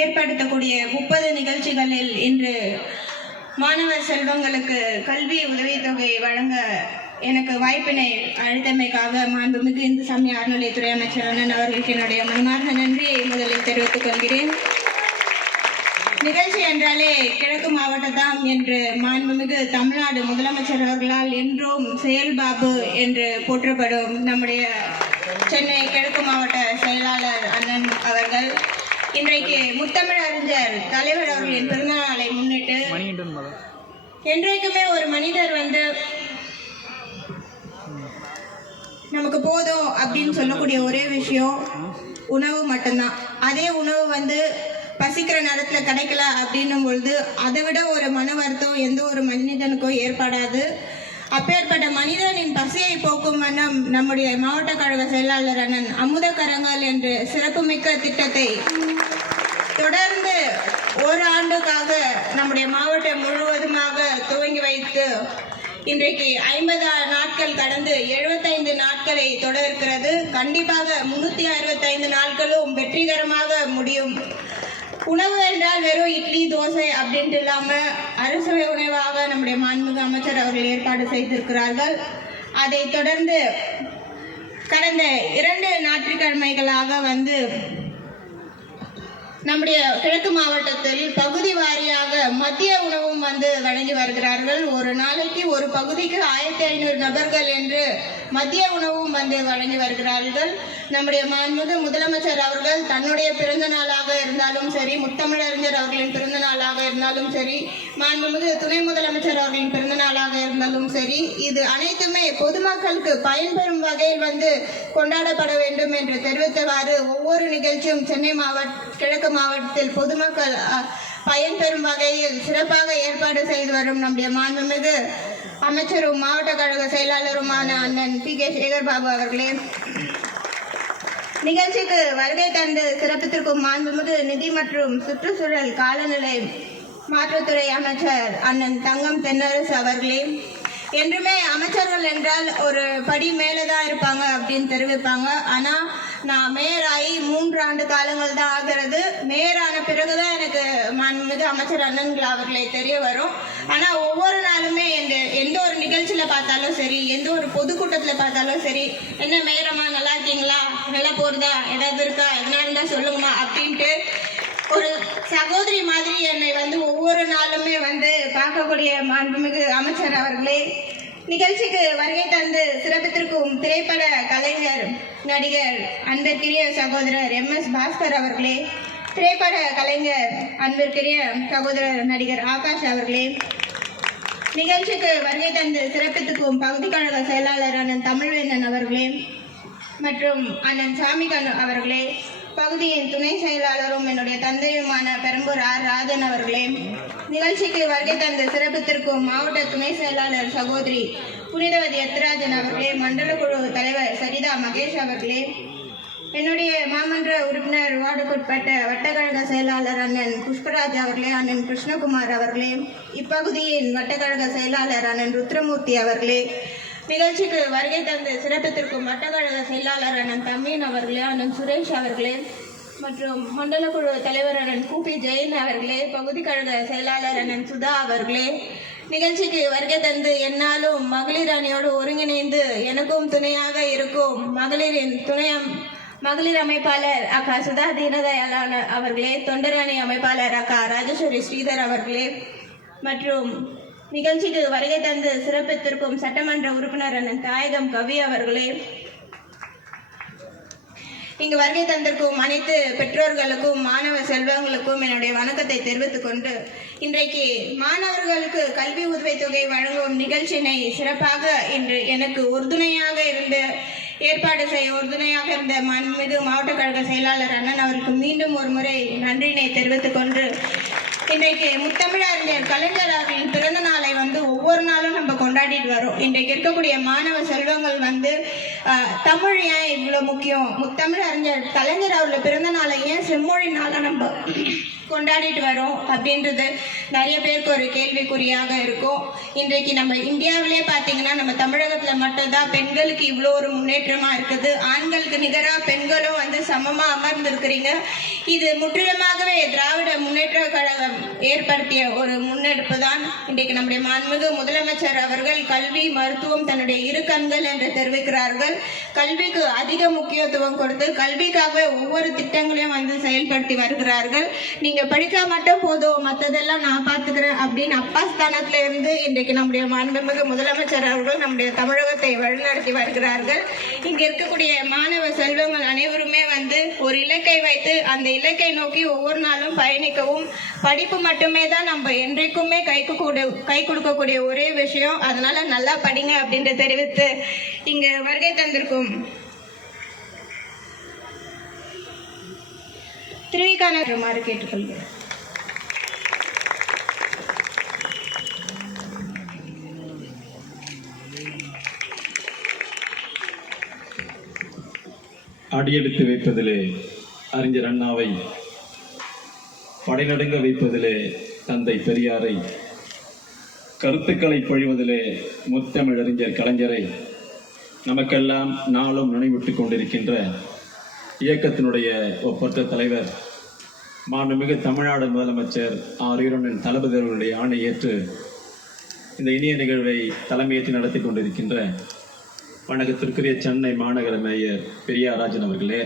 ஏற்படுத்தக்கூடிய முப்பது நிகழ்ச்சிகளில் இன்று மாணவ செல்வங்களுக்கு கல்வி உதவித்தொகை வழங்க எனக்கு வாய்ப்பினை அழுத்தமைக்காக மாண்புமிகு இந்து சமய அறநிலையத்துறை அமைச்சர் அண்ணன் அவர்களுக்கு என்னுடைய மனமார்ந்த நன்றியை முதலில் தெரிவித்துக் கொள்கிறேன். நிகழ்ச்சி என்றாலே கிழக்கு மாவட்டத்தாம் என்று மாண்புமிகு தமிழ்நாடு முதலமைச்சர் அவர்களால் என்றும் செயல்பாபு என்று போற்றப்படும் நம்முடைய சென்னை கிழக்கு மாவட்ட செயலாளர் அண்ணன் அவர்கள். இன்றைக்கு முத்தமிழ் அறிஞர் தலைவர் அவர்களின் பிறந்தநாளை முன்னிட்டு மணிகண்டன் மதம் என்றைக்குமே ஒரு மனிதர் வந்து நமக்கு போதும் அப்படின்னு சொல்லக்கூடிய ஒரே விஷயம் உணவு மட்டும்தான். அதே உணவு வந்து பசிக்கிற நேரத்தில் கிடைக்கல அப்படின்னும் பொழுது அதை விட ஒரு மன வருத்தம் எந்த ஒரு மனிதனுக்கும் ஏற்படாது. அப்பேற்பட்ட மனிதனின் பசியை போக்கும் வண்ணம் நம்முடைய மாவட்ட கழக செயலாளர் அண்ணன் அமுத கரங்கள் என்று சிறப்புமிக்க திட்டத்தை தொடர்ந்து ஒரு ஆண்டுக்காக நம்முடைய மாவட்டம் முழுவதுமாக துவங்கி வைத்து இன்றைக்கு ஐம்பது நாட்கள் கடந்து எழுபத்தைந்து நாட்களை தொடர்கிறது. கண்டிப்பாக முன்னூத்தி அறுபத்தைந்து நாட்களும் வெற்றிகரமாக முடியும். உணவு என்றால் வெறும் இட்லி தோசை அப்படின்ட்டு இல்லாம அரசுவை உணவாக நம்முடைய மாண்புமிகு அமைச்சர் அவர்கள் ஏற்பாடு செய்திருக்கிறார்கள். அதை தொடர்ந்து கடந்த இரண்டு ஞாயிற்றுக்கிழமைகளாக வந்து நம்முடைய கிழக்கு மாவட்டத்தில் பகுதி வாரியாக மதிய உணவும் வந்து வழங்கி வருகிறார்கள். ஒரு நாளைக்கு ஒரு பகுதிக்கு ஆயிரத்தி ஐநூறு நபர்கள் என்று மதிய உணவும் வந்து வழங்கி வருகிறார்கள். நம்முடைய மாண்புமிகு முதலமைச்சர் அவர்கள் தன்னுடைய பிறந்த நாளாக இருந்தாலும் சரி முத்தமிழறிஞர் அவர்களின் பிறந்த நாளாக இருந்தாலும் சரி மாண்புமிகு துணை முதலமைச்சர் அவர்களின் பிறந்த நாளாக இருந்தாலும் சரி இது அனைத்துமே பொதுமக்களுக்கு பயன்பெறும் வகையில் வந்து கொண்டாடப்பட வேண்டும் என்று தெரிவித்தவாறு ஒவ்வொரு நிகழ்ச்சியும் சென்னை மாவட்ட கிழக்கு மாவட்டத்தில் பொதுமக்கள் பயன்பெறும் வகையில் சிறப்பாக ஏற்பாடு செய்து வரும் நம்முடைய மாண்புமிகு அமைச்சரும் மாவட்ட கழக செயலாளருமான அண்ணன் பி கே சேகர் பாபு அவர்களே. நிகழ்ச்சிக்கு வருகை தந்து சிறப்பித்திருக்கும் மாண்புமிகு நிதி மற்றும் சுற்றுச்சூழல் காலநிலை மாற்றுத்துறை அமைச்சர் அண்ணன் தங்கம் தென்னரசு அவர்களே என்றுமே அமைச்சர்கள் என்றால் ஒரு படி மேலே தான் இருப்பாங்க அப்படின்னு தெரிவிப்பாங்க. ஆனால் நான் மேயர் ஆகி மூன்று ஆண்டு காலங்கள் தான் ஆகிறது. மேயர் ஆன பிறகுதான் எனக்கு மாண்புமிகு அமைச்சர் அண்ணன்கள் அவர்களை தெரிய வரும். ஆனால் ஒவ்வொரு நாளுமே எந்த எந்த ஒரு நிகழ்ச்சியில் பார்த்தாலும் சரி எந்த ஒரு பொதுக்கூட்டத்தில் பார்த்தாலும் சரி என்ன மேயரம்மா நல்லா இருக்கீங்களா? நல்லா போகிறதா ஏதாவது இருக்கா? எதனால தான் சொல்லுங்கம்மா அப்படின்ட்டு ஒரு சகோதரி மாதிரி என்னை வந்து ஒவ்வொரு நாளுமே வந்து பார்க்கக்கூடிய மாண்புமிகு அமைச்சர் அவர்களே நிகழ்ச்சிக்கு வருகை தந்து சிறப்பித்திருக்கும் திரைப்பட கலைஞர் நடிகர் அன்பிற்கிரிய சகோதரர் எம் எஸ் பாஸ்கர் அவர்களே திரைப்பட கலைஞர் அன்பிற்கிரிய சகோதரர் நடிகர் ஆகாஷ் அவர்களே நிகழ்ச்சிக்கு வருகை தந்து சிறப்பித்துக்கும் பகுதி கழக செயலாளர் அண்ணன் தமிழ்வேந்தன் அவர்களே மற்றும் அண்ணன் சாமிகன் அவர்களே பகுதியின் துணை செயலாளரும் என்னுடைய தந்தையுமான பெரம்பூர் ஆர் ராஜன் அவர்களே. நிகழ்ச்சிக்கு வருகை தந்த சிறப்பித்திருக்கும் மாவட்ட துணை செயலாளர் சகோதரி புனிதவதி எத்ராஜன் அவர்களே மண்டல குழு தலைவர் சரிதா மகேஷ் அவர்களே. என்னுடைய மாமன்ற உறுப்பினர் வார்டுக்குட்பட்ட வட்டக்கழக செயலாளர் அண்ணன் புஷ்பராஜ் அவர்களே அண்ணன் கிருஷ்ணகுமார் அவர்களே. இப்பகுதியின் வட்டக்கழக செயலாளர் அண்ணன் ருத்ரமூர்த்தி அவர்களே. நிகழ்ச்சிக்கு வருகை தந்து சிறப்பித்திருக்கும் வட்டக்கழக செயலாளர் அண்ணன் தம்மீன் அவர்களே அண்ணன் சுரேஷ் அவர்களே மற்றும் மண்டல குழு தலைவர் அண்ணன் கூபி ஜெயின் அவர்களே பகுதி கழக செயலாளர் அண்ணன் சுதா அவர்களே நிகழ்ச்சிக்கு வருகை தந்து என்னாலும் மகளிர் அணியோடு ஒருங்கிணைந்து எனக்கும் துணையாக இருக்கும் மகளிரின் துணையம் மகளிர் அமைப்பாளர் அக்கா சுதா தீனதயாளன் அவர்களே தொண்டரணி அமைப்பாளர் அக்கா ராஜேஸ்வரி ஸ்ரீதர் அவர்களே மற்றும் நிகழ்ச்சிக்கு வருகை தந்து சிறப்பித்திருக்கும் சட்டமன்ற உறுப்பினர் அண்ணன் தாயகம் கவி அவர்களே இங்கு வருகை தந்திருக்கும் அனைத்து பெற்றோர்களுக்கும் மாணவ செல்வங்களுக்கும் என்னுடைய வணக்கத்தை தெரிவித்துக் கொண்டு இன்றைக்கு மாணவர்களுக்கு கல்வி உதவித்தொகை வழங்கும் நிகழ்ச்சியினை சிறப்பாக இன்று எனக்கு உறுதுணையாக இருந்த ஏற்பாடு செய்ய உறுதுணையாக இருந்த மண்மிகு மாவட்ட கழக செயலாளர் அண்ணன் அவருக்கு மீண்டும் ஒரு முறை நன்றியினை தெரிவித்துக் கொண்டு இன்றைக்கு முத்தமிழறிஞர் கலைஞர் அவர்களின் பிறந்த நாளை வந்து ஒவ்வொரு நாளும் நம்ம கொண்டாடிட்டு வரோம். இன்றைக்கு இருக்கக்கூடிய மாணவ செல்வங்கள் வந்து தமிழ் ஏன் இவ்வளோ முக்கியம்? தமிழ் அறிஞர் கலைஞர் அவர்கள் பிறந்த நாளை ஏன் செம்மொழி நாளை நம்ம கொண்டாடிட்டு வரோம் அப்படின்றது நிறைய பேருக்கு ஒரு கேள்விக்குறியாக இருக்கும். இன்றைக்கு நம்ம இந்தியாவிலே பார்த்தீங்கன்னா நம்ம தமிழகத்தில் மட்டும்தான் பெண்களுக்கு இவ்வளோ ஒரு முன்னேற்றமாக இருக்குது. ஆண்களுக்கு நிகராக பெண்களும் வந்து சமமாக அமர்ந்திருக்கிறீங்க. இது முற்றிலுமாகவே திராவிட முன்னேற்ற கழகம் ஏற்படுத்திய ஒரு முன்னெடுப்பு தான் இன்றைக்கு நம்முடைய மாண்புமிகு முதலமைச்சர் அவர்கள் கல்வி மருத்துவம் தன்னுடைய இரு கண்கள் என்று தெரிவிக்கிறார்கள். கல்விக்கு அதிக முக்கியத்துவம் கொடுத்து கல்விக்காக ஒவ்வொரு திட்டங்களையும் வந்து செயல்படுத்தி வருகிறார்கள். நீங்க படிச்சா மட்டும் போதும். மற்றதெல்லாம் நான் பார்த்துக்கிறேன் அப்படின்னு அப்பா ஸ்தானத்துல இருந்து இன்றைக்கு நம்முடைய மாண்புமிகு முதலமைச்சர் அவர்கள் நம்முடைய தமிழகத்தை வழிநடத்தி வருகிறார்கள். இங்க இருக்கக்கூடிய மாணவ செல்வங்கள் அனைவருமே வந்து ஒரு இலக்கை வைத்து அந்த இலக்கை நோக்கி ஒவ்வொரு நாளும் பயணிக்கவும் படிப்பு மட்டுமே தான் நம்ம என்றைக்குமே கைக்கு கூட கை கொடுக்கக்கூடிய ஒரே விஷயம். அதனால நல்லா படிங்க அப்படின்ற தெரிவித்து இங்க வருகை தந்திருக்கும் திருவிக்கானமாறு கேட்டுக்கொள்கிறேன். அடியெடுத்து வைப்பதிலே அறிஞர் அண்ணாவை படைநடுங்க வைப்பதிலே தந்தை பெரியாரை கருத்துக்களை பொழிவதிலே முத்தமிழறிஞர் கலைஞரை நமக்கெல்லாம் நாளும் நினைவிட்டுக் கொண்டிருக்கின்ற இயக்கத்தினுடைய ஒப்பற்ற தலைவர் மாண்புமிகு தமிழ்நாடு முதலமைச்சர் ஆர் ஈரோனின் தளபதி அவர்களுடைய ஆணை ஏற்று இந்த இனிய நிகழ்வை தலைமையேற்று நடத்தி கொண்டிருக்கின்ற வணக்கத்திற்குரிய சென்னை மாநகர மேயர் பெரியாராஜன் அவர்களே.